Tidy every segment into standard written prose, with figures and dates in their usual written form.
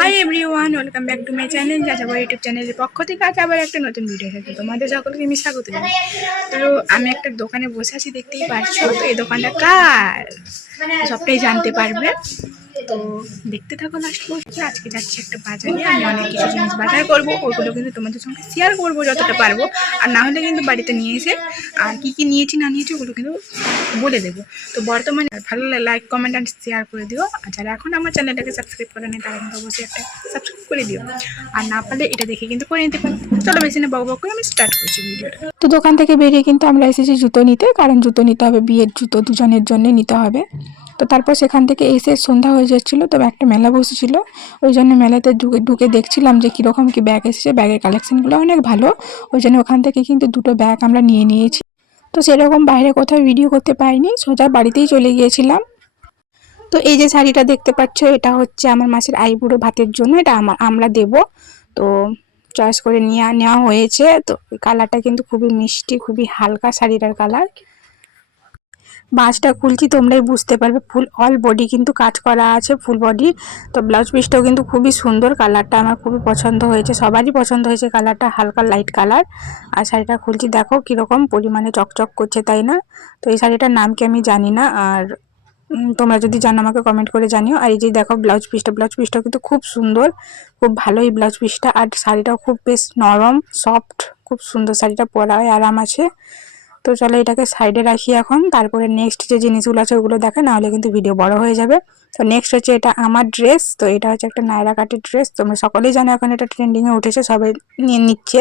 Hi everyone, welcome back to my channel যাযাবর YouTube চ্যানেলের পক্ষ থেকে আজ আবার একটা নতুন ভিডিও সাথে তোমাদের সকলকে আমি স্বাগত জানাই। তো আমি একটা দোকানে বসে আছি, দেখতেই পারছো। তো এই দোকানটা কার সবটাই জানতে পারবে, তো দেখতে থাকো লাস্ট পর্যন্ত। আজকে যাচ্ছি একটা বাজারে, আমি অনেক কিছু জিনিস বাজার করবো, ওইগুলো কিন্তু তোমাদের সঙ্গে শেয়ার করবো যতটা পারবো। আর না হলে কিন্তু বাড়িতে নিয়ে এসে আর কি কি নিয়েছি না নিয়েছি ওগুলো কিন্তু বলে দেবো। তো বর্তমানে ভালো লাইক কমেন্ট অ্যান্ড শেয়ার করে দিও। আর যারা এখন আমার চ্যানেলটাকে সাবস্ক্রাইব করে নেই তারা কিন্তু অবশ্যই একটা সাবস্ক্রাইব করে দিও, আর না পারলে এটা দেখে কিন্তু করে নিতে পারো। চলো বেশি না বক বক করে আমি স্টার্ট করছি ভিডিওটা। তো দোকান থেকে বেরিয়ে কিন্তু আমরা এসেছি জুতো নিতে, কারণ জুতো নিতে হবে, বিয়ের জুতো দুজনের জন্য নিতে হবে। তো তারপর সেখান থেকে এসে সন্ধ্যা হয়ে যাচ্ছিলো, তবে একটা মেলা বসেছিল, ওই জন্য মেলাতে ঢুকে দেখছিলাম যে কীরকম কি ব্যাগ এসেছে। ব্যাগের কালেকশনগুলো অনেক ভালো, ওই জন্য ওখান থেকে কিন্তু দুটো ব্যাগ আমরা নিয়ে নিয়েছি। তো সেরকম বাইরে কোথাও ভিডিও করতে পারিনি, সোজা বাড়িতেই চলে গিয়েছিলাম। তো এই যে শাড়িটা দেখতে পাচ্ছ, এটা হচ্ছে আমার মাসির আইবুড়ো ভাতের জন্য, এটা আমরা দেব। তো চয়েস করে নেওয়া হয়েছে। তো কালারটা কিন্তু খুবই মিষ্টি, খুবই হালকা শাড়িটার কালার। বাঁচটা খুলছি তোমরাই বুঝতে পারবে, ফুল অল বডি কিন্তু কাজ করা আছে, ফুল বডি। তো ব্লাউজ পিসটাও কিন্তু খুবই সুন্দর, কালারটা আমার খুবই পছন্দ হয়েছে, সবারই পছন্দ হয়েছে কালারটা, হালকা লাইট কালার। আর শাড়িটা খুলছি, দেখো কীরকম পরিমাণে চকচক করছে, তাই না? তো এই শাড়িটার নাম কি আমি জানি না, আর তোমরা যদি জানো আমাকে কমেন্ট করে জানিও। আর এই যে দেখো ব্লাউজ পিসটাও কিন্তু খুব সুন্দর, খুব ভালো এই ব্লাউজ পিসটা। আর শাড়িটাও খুব বেশ নরম সফট, খুব সুন্দর শাড়িটা, পরায় আরাম আছে। তো চলো এটাকে সাইডে রাখি এখন, তারপরে নেক্সট যে জিনিসগুলো আছে ওগুলো দেখা, নাহলে কিন্তু ভিডিও বড় হয়ে যাবে। তো নেক্সট হচ্ছে এটা আমার ড্রেস। তো এটা হচ্ছে একটা নায়রা কাটের ড্রেস, তোমরা সকলেই জানো এখন এটা ট্রেন্ডিংয়ে উঠেছে, সবাই নিয়ে নিচ্ছে।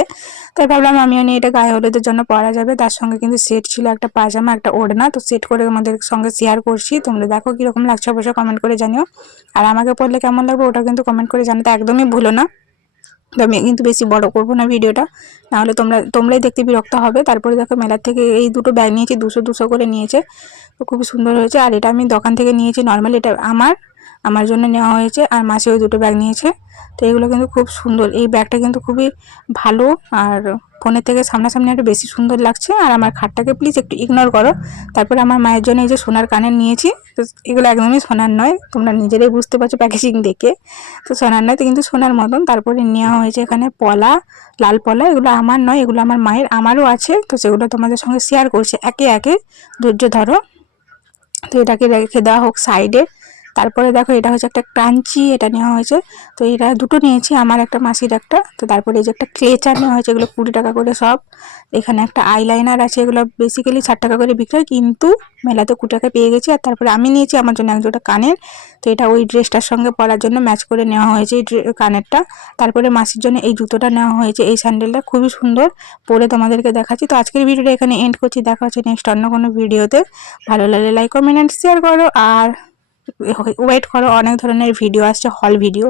তাই ভাবলাম আমিও নিয়ে, এটা গায়ে হলুদের জন্য পরা যাবে। তার সঙ্গে কিন্তু সেট ছিল একটা পাজামা, একটা ওড়না, তো সেট করে আমাদের সঙ্গে শেয়ার করছি। তোমরা দেখো কীরকম লাগছে অবশ্যই কমেন্ট করে জানিও, আর আমাকে পড়লে কেমন লাগবে ওটা কিন্তু কমেন্ট করে জানাতে একদমই ভুলো না। তো আমি কিন্তু বেশি বড় করবো না ভিডিওটা, নাহলে তোমরাই দেখতে বিরক্ত হবে। তারপরে দেখো মেলার থেকে এই দুটো ব্যাগ নিয়েছি, 200 করে নিয়েছে, তো খুবই সুন্দর হয়েছে। আর এটা আমি দোকান থেকে নিয়েছি নর্মালি, এটা আমার জন্য নেওয়া হয়েছে, আর মাসি ওই দুটো ব্যাগ নিয়েছে। তো এগুলো কিন্তু খুব সুন্দর, এই ব্যাগটা কিন্তু খুবই ভালো, আর ফোনের থেকে সামনাসামনি একটু বেশি সুন্দর লাগছে। আর আমার খাটটাকে প্লিজ একটু ইগনোর করো। তারপরে আমার মায়ের জন্য এই যে সোনার কানের নিয়েছি, তো এগুলো একদমই সোনার নয়, তোমরা নিজেরাই বুঝতে পারছো প্যাকেজিং দেখে। তো সোনার নয়, তো কিন্তু সোনার মতন। তারপরে নেওয়া হয়েছে এখানে পলা, লাল পলা, এগুলো আমার নয়, এগুলো আমার মায়ের, আমারও আছে। তো সেগুলো তোমাদের সঙ্গে শেয়ার করছে একে একে, ধৈর্য ধরো। তো এটাকে রেখে দেওয়া হোক সাইডে। তারপরে দেখো এটা হচ্ছে একটা ক্রাঞ্চি, এটা নেওয়া হয়েছে। তো এটা দুটো নিয়েছি, আমার একটা মাসির একটা। তো তারপরে এই যে একটা ক্লেচার নেওয়া হয়েছে, এগুলো 20 টাকা করে সব। এখানে একটা আইলাইনার আছে, এগুলো বেসিক্যালি 60 টাকা করে বিক্রি হয়, কিন্তু মেলাতে 20 টাকা পেয়ে গেছি। আর তারপরে আমি নিয়েছি আমার জন্য একজোড়া কানের, তো এটা ওই ড্রেসটার সঙ্গে পরার জন্য ম্যাচ করে নেওয়া হয়েছে এই কানেরটা। তারপরে মাসির জন্য এই জুতোটা নেওয়া হয়েছে, এই স্যান্ডেলটা খুবই সুন্দর, পরে তোমাদেরকে দেখাচ্ছি। তো আজকের ভিডিওটা এখানে এন্ড করছি, দেখা হচ্ছে নেক্সট অন্য কোনো ভিডিওতে। ভালো লাগলে লাইক কমেন্ট শেয়ার করো, আর ওয়েট করো, অনেক ধরনের ভিডিও আসছে, হল ভিডিও।